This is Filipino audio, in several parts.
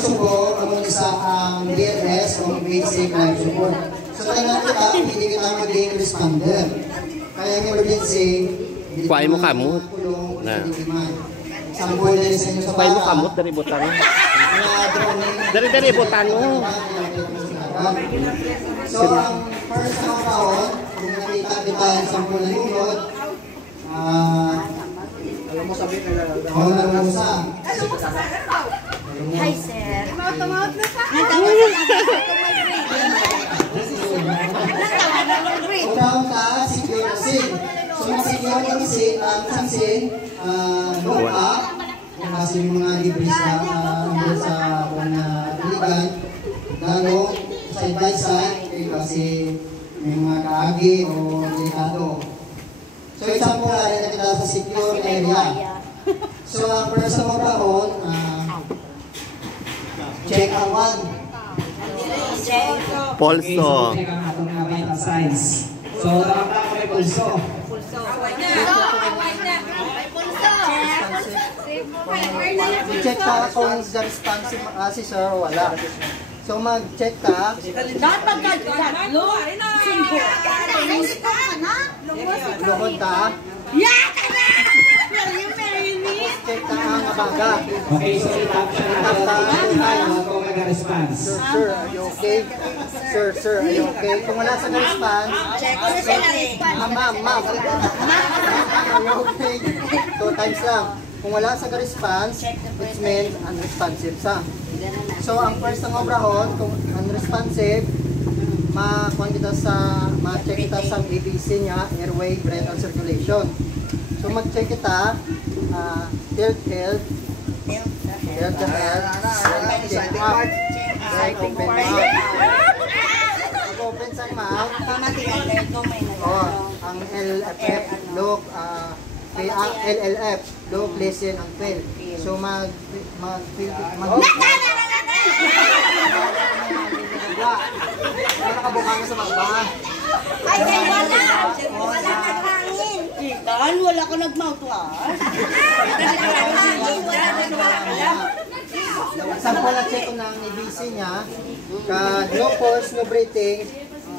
Support ang isa ang BLS o Basic Life Support. So tayo kita, hindi kita maging responder. Kaya yung emergency, kuhay mo kamot. Sampol na rin sa inyo sa kuhay mo kamot, dari butang. Dari butang mo. So ang first na kaon, kung nakita kita yung sampol na lunod, alam mo sabihin na sa Hi, sir. Tumawag na sa akin. Unaw ka, secure na sin. So, secure na sin, ang sin, lock up, kung kasi yung mga libris na sa mga iligan, lalo, side by side, kasi may mga kaagi o delikado. So, example na rin na kita sa secure area. So, ang first na magkaon, check ang one. Pulso. Check ang atong mga vital signs. So, nakapala ko may pulso. I-check ka kung responsive si sir o wala. So, mag-check ka. Dapat pagkagalo. Luhod ka. Check ka ang abaga. Okay, so itap siya na kung mag-response. Sir, are you okay? Sir, are you okay? Kung wala sa response, ma'am, are you okay? 2 times lang. Kung wala sa response, which means unresponsive sa. So, ang first ng obrahon, kung unresponsive, ma-check kita sa ABC niya, airway, breath, and circulation. So, mag-check kita, tilt the health, check up, then open mouth. Open sa mouth, ang LFF, look, LLF, look, listen, and feel. So, nakabukang sa magbaha. Wala ko nag-mouthwash. Sample na check ko ng ABC niya, no pulse, no breathing,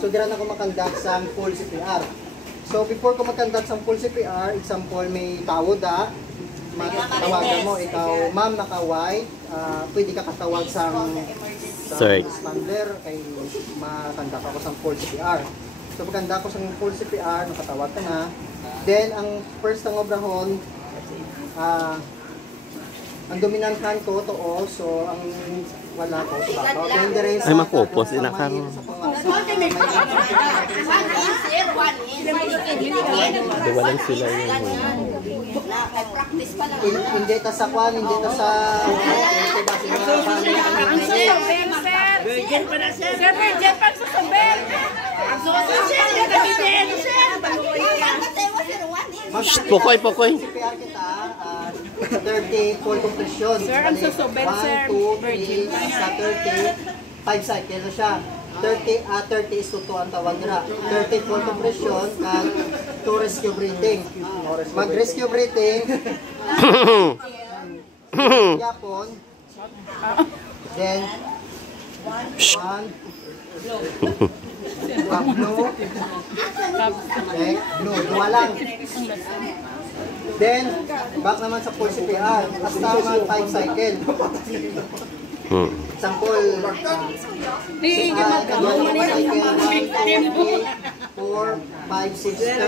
so dira na ko makandak sa full CPR. So before ko makandak sa full CPR, example may tawod tawagan mo, ikaw ma'am naka-white, pwede ka katawag sa responder kay makandak ako sa full CPR. So pagkanda ko sa full CPR, nakatawag ka na. Then ang first ng obrahon, ang dominant hand ko to so ang wala ko sa bato. Then the rest, ay makupos inakaro. Walang sila yun. Hindi ta sa kwan, hindi ta sa Ang susobel, sir. Virgin pa na, sir. Sir, virgin pa susobel. Ang susobel, sir. Pokoy. CPR kita, 30 full compression. Sir, ang susobel, sir. 1, 2, 3, sa 30, 5 cycle na siya. 30 is to 2 ang tawag nila. 30 full compression at 2 rescue breathing. Mag-rescue breathing. Yapon. Then, 1. Blue. Okay, blue. Dua lang. Then, back naman sa full CPR. Basta naman 5 cycle. Example, 4, 5, 6, 7.